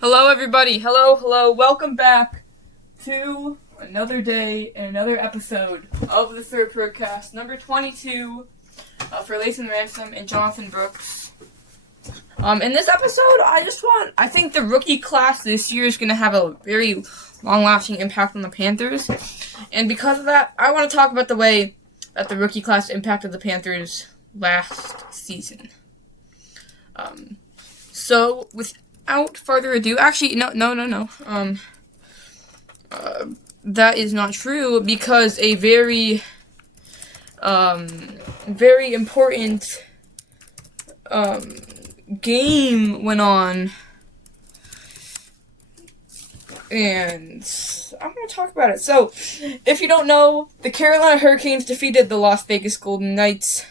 Hello, everybody. Hello. Welcome back to another day and another episode of the Sir Purrcast, number 22, for Lathan Ransom and Jonathan Brooks. In this episode, I think the rookie class this year is going to have a very long-lasting impact on the Panthers. And because of that, I want to talk about the way that the rookie class impacted the Panthers last season. So, without further ado, actually, no. That is not true because a very important game went on, and I'm going to talk about it. So, if you don't know, the Carolina Hurricanes defeated the Las Vegas Golden Knights.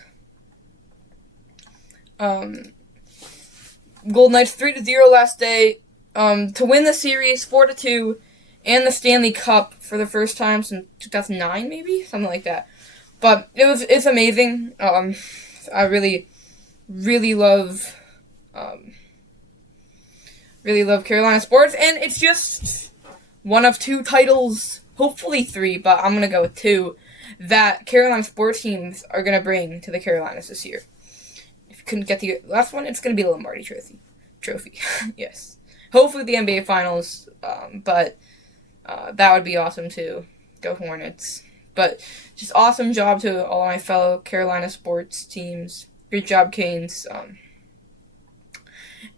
Golden Knights 3-0 last day to win the series 4-2 and the Stanley Cup for the first time since 2009, maybe something like that. But it's amazing. I really love Carolina sports, and it's just one of two titles, hopefully three, but I'm gonna go with two, that Carolina sports teams are gonna bring to the Carolinas this year. Couldn't get the last one, it's going to be the Lombardi Trophy. Yes. Hopefully the NBA Finals, but that would be awesome too. Go Hornets. But just awesome job to all my fellow Carolina sports teams. Great job, Canes.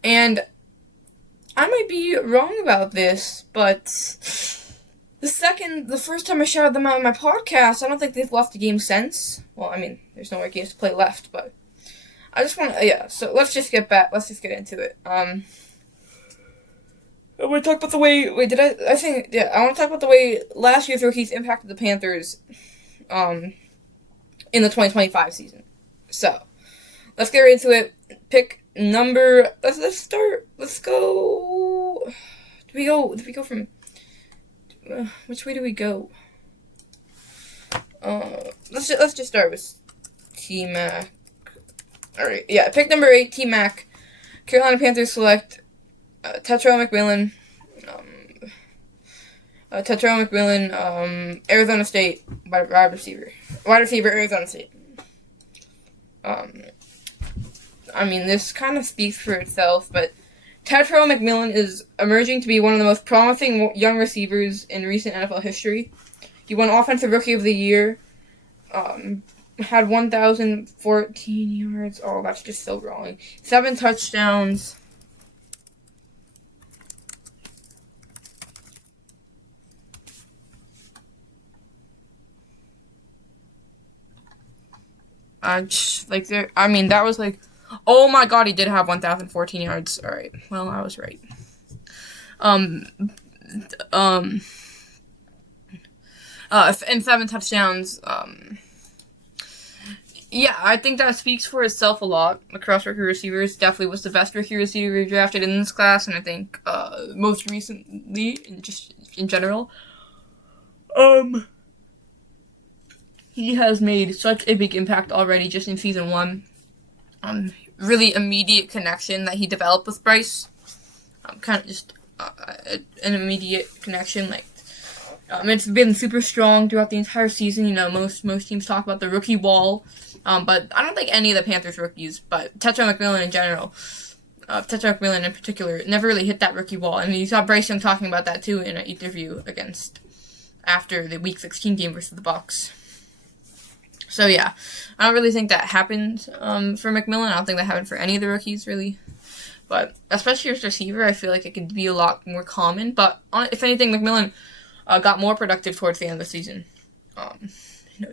And I might be wrong about this, but the first time I shouted them out in my podcast, I don't think they've left a game since. Well, I mean, there's no more games to play left, but I just want to, so let's just get into it. I want to talk about the way, I want to talk about the way last year's rookies impacted the Panthers, in the 2025 season. So, let's get right into it. Pick number, let's start, let's go, which way do we go? Let's just start with T-Mac. Alright, yeah, pick number 8, T-Mac. Carolina Panthers select Tetro McMillan, Arizona State, wide receiver, Arizona State. I mean, this kind of speaks for itself, but Tetro McMillan is emerging to be one of the most promising young receivers in recent NFL history. He won Offensive Rookie of the Year, had 1,014 yards. Oh, that's just so wrong. 7 touchdowns. That was like, oh my god, he did have 1,014 yards. Alright, well, I was right. And 7 touchdowns, yeah, I think that speaks for itself a lot. Across rookie receivers, definitely was the best rookie receiver drafted in this class, and I think most recently, just in general, he has made such a big impact already just in season 1. Really immediate connection that he developed with Bryce. Kind of just an immediate connection, it's been super strong throughout the entire season. You know, most teams talk about the rookie wall, but I don't think any of the Panthers rookies, but Tetro McMillan in general, Tetro McMillan in particular, never really hit that rookie wall. And you saw Bryce Young talking about that too in an interview after the Week 16 game versus the Bucks. So yeah, I don't really think that happened for McMillan. I don't think that happened for any of the rookies really. But especially as receiver, I feel like it could be a lot more common. But if anything, McMillan got more productive towards the end of the season.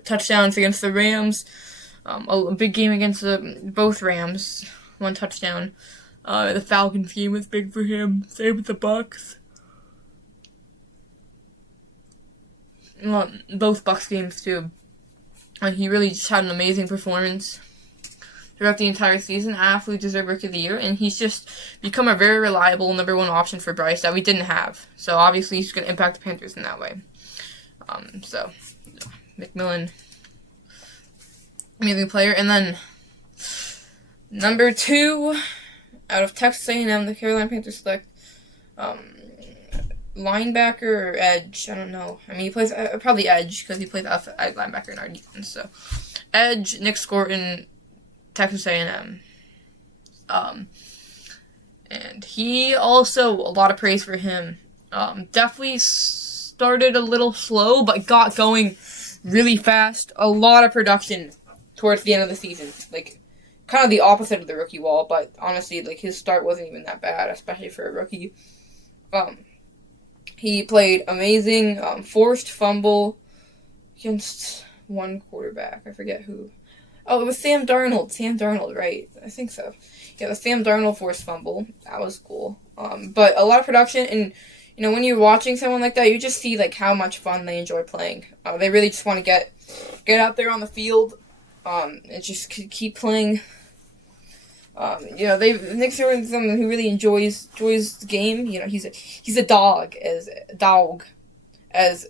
Touchdowns against the Rams, a big game against both Rams, 1 touchdown. The Falcons game was big for him. Same with the Bucks. Both Bucks games too. He really just had an amazing performance throughout the entire season. Absolutely deserved Rookie of the Year, and he's just become a very reliable number 1 option for Bryce that we didn't have. So obviously he's going to impact the Panthers in that way. So McMillan, amazing player. And then number 2, out of Texas A&M, the Carolina Panthers select linebacker or edge. I don't know. I mean, he plays probably edge because he plays outside linebacker in our defense. So, edge, Nick Scorton, Texas A&M. And he also, a lot of praise for him. Definitely started a little slow, but got going really fast. A lot of production towards the end of the season. Like, kind of the opposite of the rookie wall, but honestly, like, his start wasn't even that bad, especially for a rookie. He played amazing, forced fumble against one quarterback. I forget who. Oh, it was Sam Darnold. Sam Darnold, right? I think so. Yeah, the Sam Darnold forced fumble. That was cool. But a lot of production, and, you know, when you're watching someone like that, you just see, like, how much fun they enjoy playing. They really just want to get out there on the field, and just keep playing. You know, Nick Scorton is someone who really enjoys the game. You know, he's a dog, as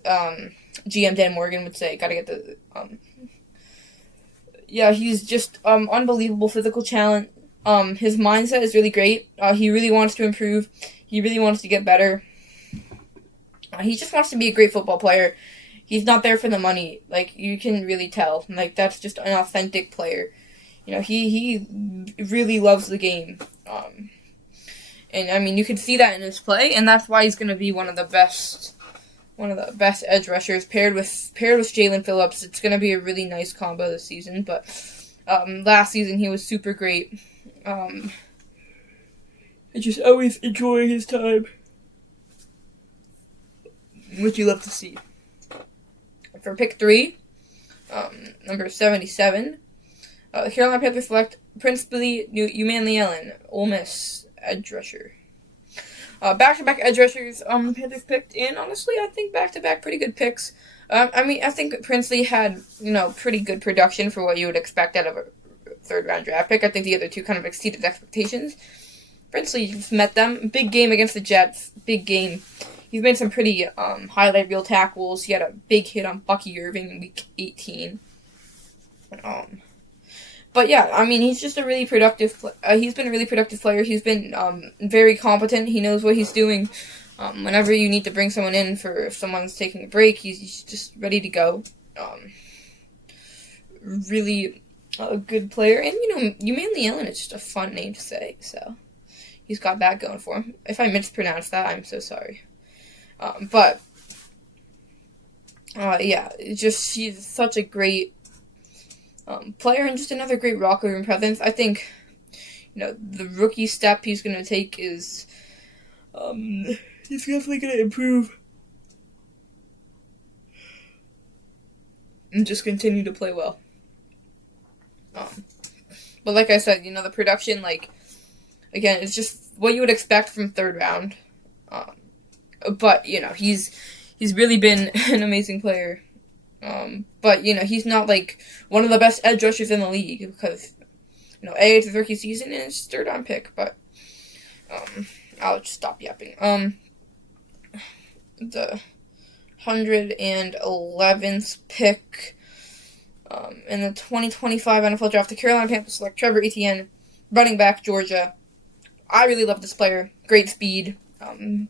GM Dan Morgan would say. Gotta get the yeah, he's just unbelievable physical talent. His mindset is really great. He really wants to improve. He really wants to get better. He just wants to be a great football player. He's not there for the money. Like, you can really tell. Like, that's just an authentic player. You know, he really loves the game. And, I mean, you can see that in his play, and that's why he's going to be one of the best edge rushers paired with Jalen Phillips. It's going to be a really nice combo this season, but last season he was super great. I just always enjoy his time, which you love to see. For pick 3, number 77, the Carolina Panthers select Principally Umanly Ellen, Ole Miss edge rusher. Back-to-back edge rushers the Panthers picked, and honestly, I think back-to-back pretty good picks. I mean, I think Princely had, you know, pretty good production for what you would expect out of a third-round draft pick. I think the other two kind of exceeded expectations. Princely just met them. Big game against the Jets. Big game. He's made some pretty highlight reel tackles. He had a big hit on Bucky Irving in week 18. But yeah, I mean, he's just a really productive. He's been a really productive player. He's been very competent. He knows what he's doing. Whenever you need to bring someone in for if someone's taking a break, he's just ready to go. Really a good player, and you know, Umanly Ellen is just a fun name to say. So he's got that going for him. If I mispronounced that, I'm so sorry. But yeah, just he's such a great player and just another great locker room presence. I think, you know, the rookie step he's going to take is he's definitely going to improve and just continue to play well. But like I said, you know, the production, like, again, it's just what you would expect from third round. But, you know, he's really been an amazing player. But, you know, he's not, like, one of the best edge rushers in the league because, you know, it's his rookie season and it's third round pick, but, I'll just stop yapping. The 111th pick, in the 2025 NFL Draft, the Carolina Panthers select Trevor Etienne, running back, Georgia. I really love this player. Great speed,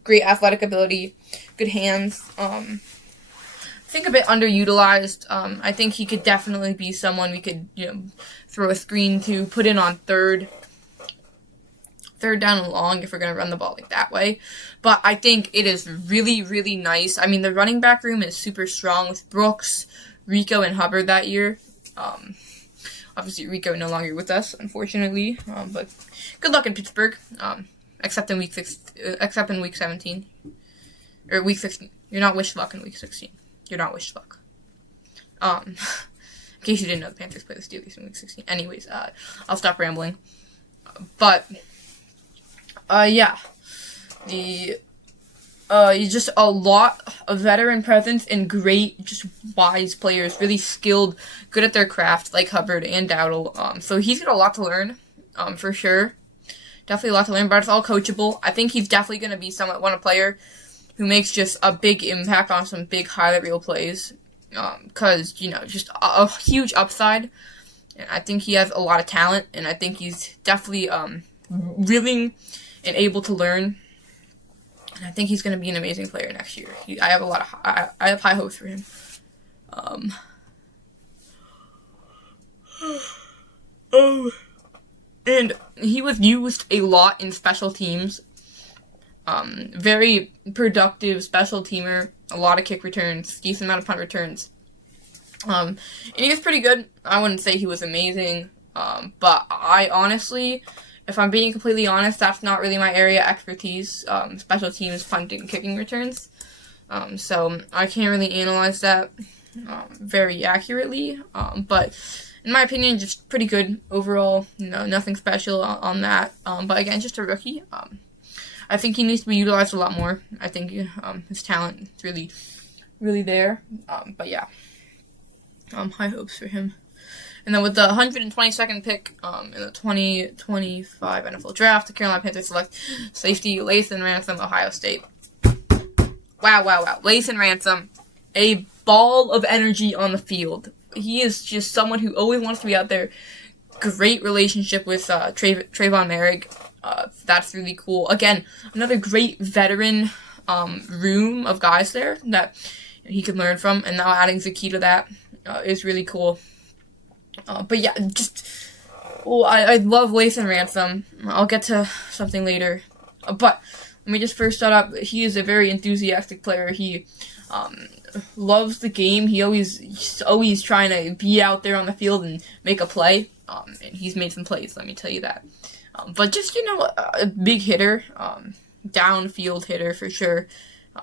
great athletic ability, good hands, I think a bit underutilized. I think he could definitely be someone we could, you know, throw a screen to, put in on third down and long if we're going to run the ball like that way. But I think it is really, really nice. I mean, the running back room is super strong with Brooks, Rico, and Hubbard that year. Obviously, Rico no longer with us, unfortunately. But good luck in Pittsburgh, except in week 17. Or week 16. You're not wish luck in week 16. You're not wish luck. In case you didn't know, the Panthers play the Steelers in week 16. Anyways, I'll stop rambling. But, yeah. Just a lot of veteran presence and great, just wise players, really skilled, good at their craft, like Hubbard and Dowdle. So he's got a lot to learn, for sure. Definitely a lot to learn, but it's all coachable. I think he's definitely going to be a player who makes just a big impact on some big highlight reel plays. Because, you know, just a huge upside. And I think he has a lot of talent, and I think he's definitely willing and able to learn. And I think he's going to be an amazing player next year. I have high hopes for him. And he was used a lot in special teams. Very productive special teamer. A lot of kick returns. Decent amount of punt returns. And he was pretty good. I wouldn't say he was amazing. But I honestly, if I'm being completely honest, that's not really my area of expertise. Special teams, punting, kicking returns. So I can't really analyze that very accurately. But in my opinion, just pretty good overall. Nothing special on that. But again, just a rookie. I think he needs to be utilized a lot more. I think his talent is really, really there. But yeah, high hopes for him. And then with the 122nd pick in the 2025 NFL Draft, the Carolina Panthers select safety Lathan Ransom, Ohio State. Wow. Lathan Ransom, a ball of energy on the field. He is just someone who always wants to be out there. Great relationship with Trayvon Merrick. That's really cool. Again, another great veteran room of guys there that he could learn from. And now adding Zaki to that is really cool. But yeah, I love Lathan Ransom. I'll get to something later. But let me just first start up. He is a very enthusiastic player. He loves the game. He's always trying to be out there on the field and make a play. And he's made some plays, let me tell you that. But just, a big hitter, downfield hitter for sure.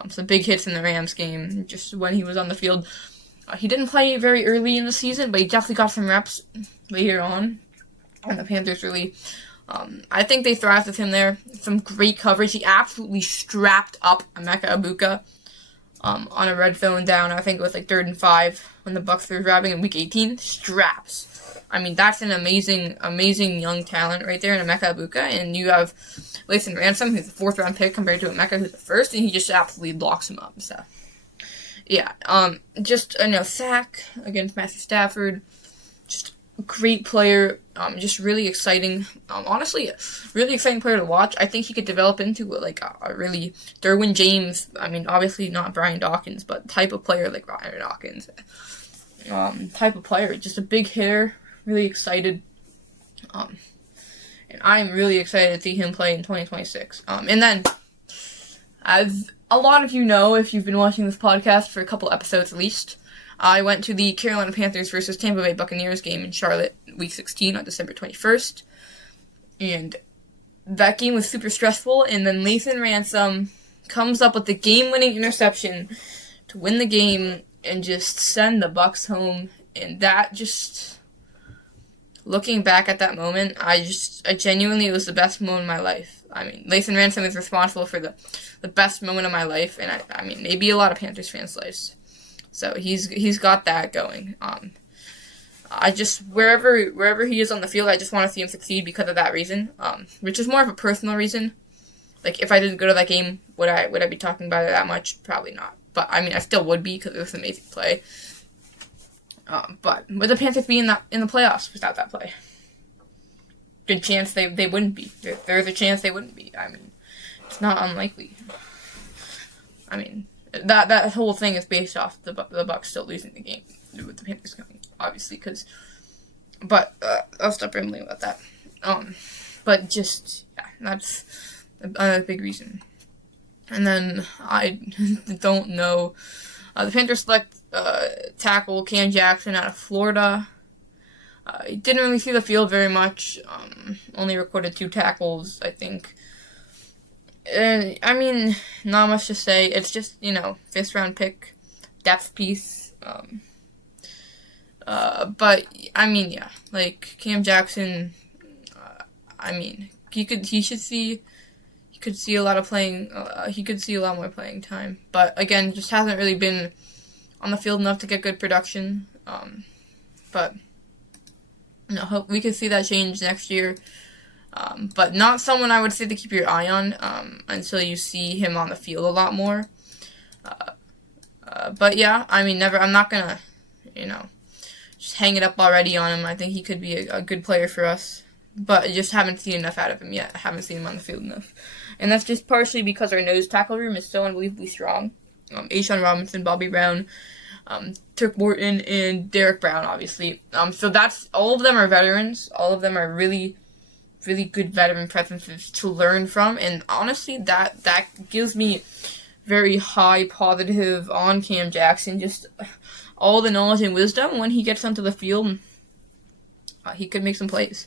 Some big hits in the Rams game, just when he was on the field. He didn't play very early in the season, but he definitely got some reps later on. And the Panthers really, I think they thrived with him there. Some great coverage. He absolutely strapped up Emeka Egbuka on a red zone down. I think it was like 3rd and 5 when the Bucs were driving in Week 18. Straps. I mean, that's an amazing young talent right there in Emeka Egbuka. And you have Lathan Ransom, who's a 4th-round pick compared to Emeka, who's the 1st, and he just absolutely locks him up. So, yeah. Just a sack against Matthew Stafford. Just a great player. Just really exciting. Honestly, really exciting player to watch. I think he could develop into a really Derwin James. I mean, obviously not Brian Dawkins, but type of player like Brian Dawkins. Type of player. Just a big hitter. Really excited. And I'm really excited to see him play in 2026. And then, as a lot of you know, if you've been watching this podcast for a couple episodes at least, I went to the Carolina Panthers versus Tampa Bay Buccaneers game in Charlotte, Week 16 on December 21st. And that game was super stressful, and then Lathan Ransom comes up with the game-winning interception to win the game and just send the Bucs home. And that just... Looking back at that moment, I genuinely, it was the best moment of my life. I mean, Lathan Ransom is responsible for the best moment of my life, and I mean, maybe a lot of Panthers fans' lives. So he's got that going. I just, wherever he is on the field, I just want to see him succeed because of that reason, which is more of a personal reason. Like, if I didn't go to that game, would I be talking about it that much? Probably not. But, I mean, I still would be because it was an amazing play. But would the Panthers be in the playoffs without that play? Good chance they wouldn't be. There's a chance they wouldn't be. I mean, it's not unlikely. I mean, that whole thing is based off the Bucs still losing the game with the Panthers coming, obviously. But I'll stop rambling about that. But just that's a big reason. And then I don't know. The Panthers select tackle Cam Jackson out of Florida. He didn't really see the field very much. Only recorded 2 tackles, I think. I mean, not much to say. It's just, 5th-round pick, depth piece. But, I mean, yeah. Like, Cam Jackson, I mean, he could see a lot of playing, he could see a lot more playing time. But, again, just hasn't really been on the field enough to get good production. But, hope we could see that change next year. But not someone I would say to keep your eye on until you see him on the field a lot more. But, yeah, I mean, I'm not going to, just hang it up already on him. I think he could be a good player for us. but I just haven't seen enough out of him yet. I haven't seen him on the field enough. And that's just partially because our nose tackle room is so unbelievably strong. A'Shawn Robinson, Bobby Brown, Turk Morton, and Derek Brown, obviously. So that's, all of them are veterans. All of them are really, really good veteran presences to learn from. And honestly, that gives me very high positive on Cam Jackson. Just all the knowledge and wisdom when he gets onto the field. He could make some plays.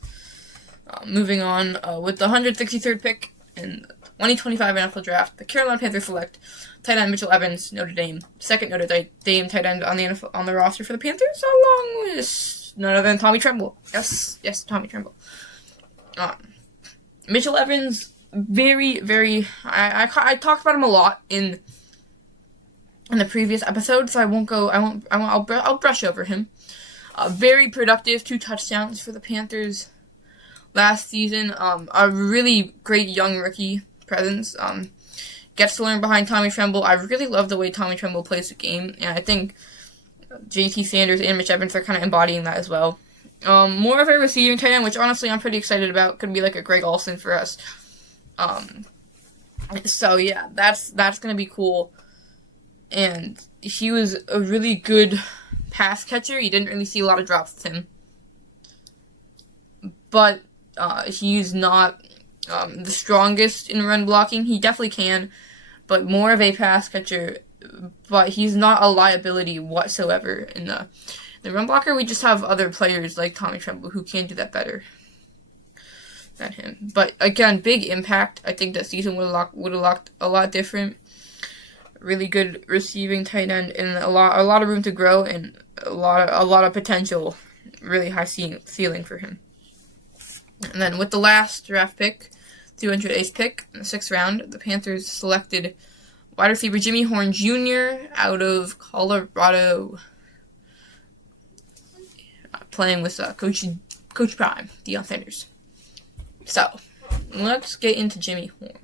Moving on, with the 163rd pick in the 2025 NFL Draft, the Carolina Panthers select tight end Mitchell Evans, Notre Dame, second Notre Dame tight end on the roster for the Panthers, along with none other than Tommy Tremble. Yes, Tommy Tremble. Mitchell Evans, very, very. I talked about him a lot in the previous episode, so I won't go. I'll brush over him. Very productive, 2 touchdowns for the Panthers last season. A really great young rookie presence. Gets to learn behind Tommy Tremble. I really love the way Tommy Tremble plays the game, and I think JT Sanders and Mitch Evans are kind of embodying that as well. More of a receiving tight end, which honestly I'm pretty excited about. Could be like a Greg Olsen for us. So yeah, that's gonna be cool. And he was a really good pass catcher. You didn't really see a lot of drops with him. But he's not the strongest in run blocking. He definitely can, but more of a pass catcher. But he's not a liability whatsoever in the run blocker. We just have other players like Tommy Tremble who can do that better than him. But again, big impact. I think that season would have looked a lot different. Really good receiving tight end and a lot of room to grow and a lot of potential. Really high ceiling for him. And then with the last draft pick, 208th pick in the 6th round, the Panthers selected wide receiver Jimmy Horn Jr. out of Colorado, playing with Coach Prime, Deion Sanders. So, let's get into Jimmy Horn.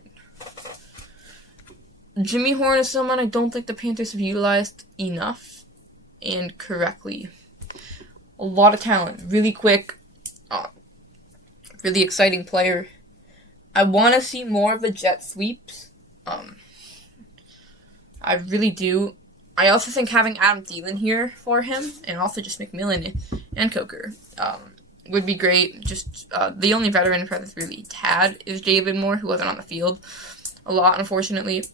Jimmy Horn is someone I don't think the Panthers have utilized enough and correctly. A lot of talent, really quick, really exciting player. I want to see more of the jet sweeps. I really do. I also think having Adam Thielen here for him, and also just McMillan and Coker, would be great. Just the only veteran presence really had is David Moore, who wasn't on the field a lot, unfortunately.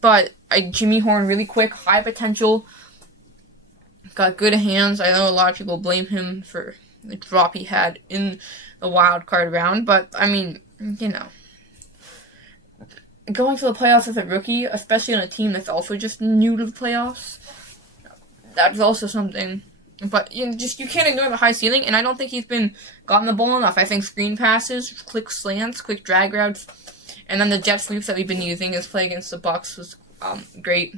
But Jimmy Horn, really quick, high potential, got good hands. I know a lot of people blame him for the drop he had in the wild card round, but I mean, you know, going to the playoffs as a rookie, especially on a team that's also just new to the playoffs, that's also something. But you can't ignore the high ceiling, and I don't think he's been gotten the ball enough. I think screen passes, quick slants, quick drag routes, and then the jet sweeps that we've been using, his play against the Bucs was great.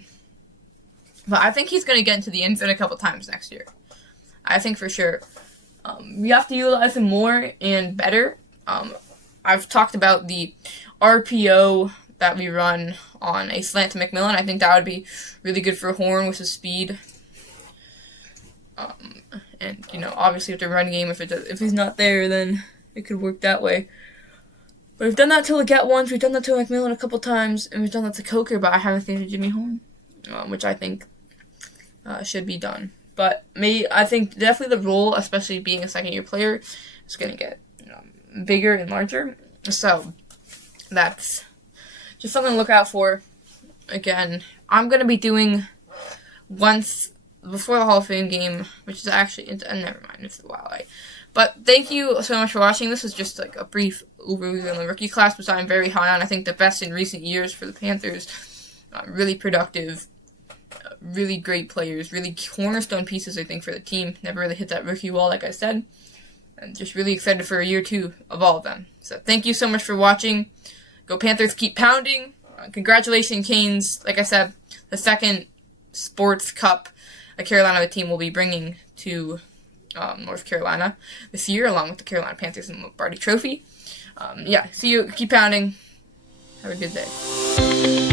But I think he's going to get into the end zone a couple times next year. I think for sure. We have to utilize him more and better. I've talked about the RPO that we run on a slant to McMillan. I think that would be really good for Horn with his speed. And, you know, obviously with the run game, if he's not there, then it could work that way. But we've done that to Leggett once, we've done that to McMillan a couple times, and we've done that to Coker, but I haven't seen it to Jimmy Horn, which I think should be done. But I think definitely the role, especially being a second-year player, is going to get bigger and larger. So that's just something to look out for. Again, I'm going to be doing once before the Hall of Fame game, which is actually, never mind, it's a while away. But thank you so much for watching. This is just like a brief overview on the rookie class, which I'm very high on. I think the best in recent years for the Panthers. Really productive, really great players, really cornerstone pieces, I think, for the team. Never really hit that rookie wall, like I said. And just really excited for a year 2 of all of them. So thank you so much for watching. Go Panthers, keep pounding. Congratulations, Canes. Like I said, the second Sports Cup a Carolina team will be bringing to North Carolina this year, along with the Carolina Panthers and the Lombardi Trophy. See you. Keep pounding. Have a good day.